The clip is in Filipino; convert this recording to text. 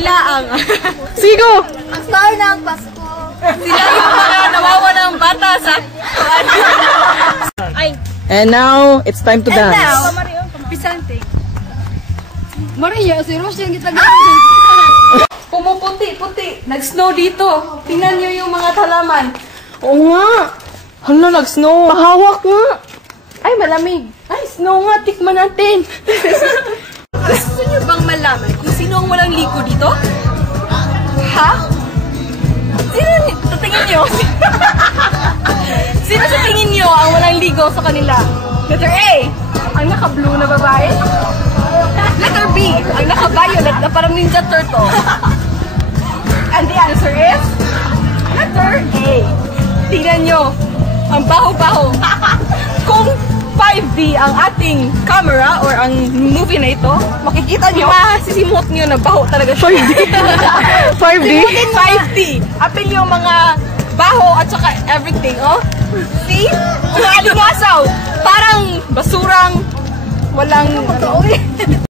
Sila ang... Sigo! Ang star ng Pasko. Sila yung mga nawawalang bata sa... Ay, And now, it's time to dance. Pisante. Maria, si Rosie ang gitagal. Pumuputi-puti. Nag-snow dito. Tingnan niyo yung mga halaman. Oo nga. Hala, nag-snow. Mahawak nga. Ay, malamig. Ay, snow nga. Tikman natin. Gusto niyo bang malaman kung sino ang walang ligo dito? Ha? Sino sa tingin niyo? Sino sa tingin niyo ang walang ligo sa kanila? Letter A, ang naka-blue na babae. Letter B, ang naka-violet na parang Ninja Turtle. And the answer is letter A. Tingnan niyo, ang baho-baho. Kung 5D ang ating camera or ang movie na ito, makikita niyo, masisimot niyo na baho talaga siya. 5D? 5D. Apil yung mga baho at saka everything, oh. See? Mga alingasaw. Parang basurang walang...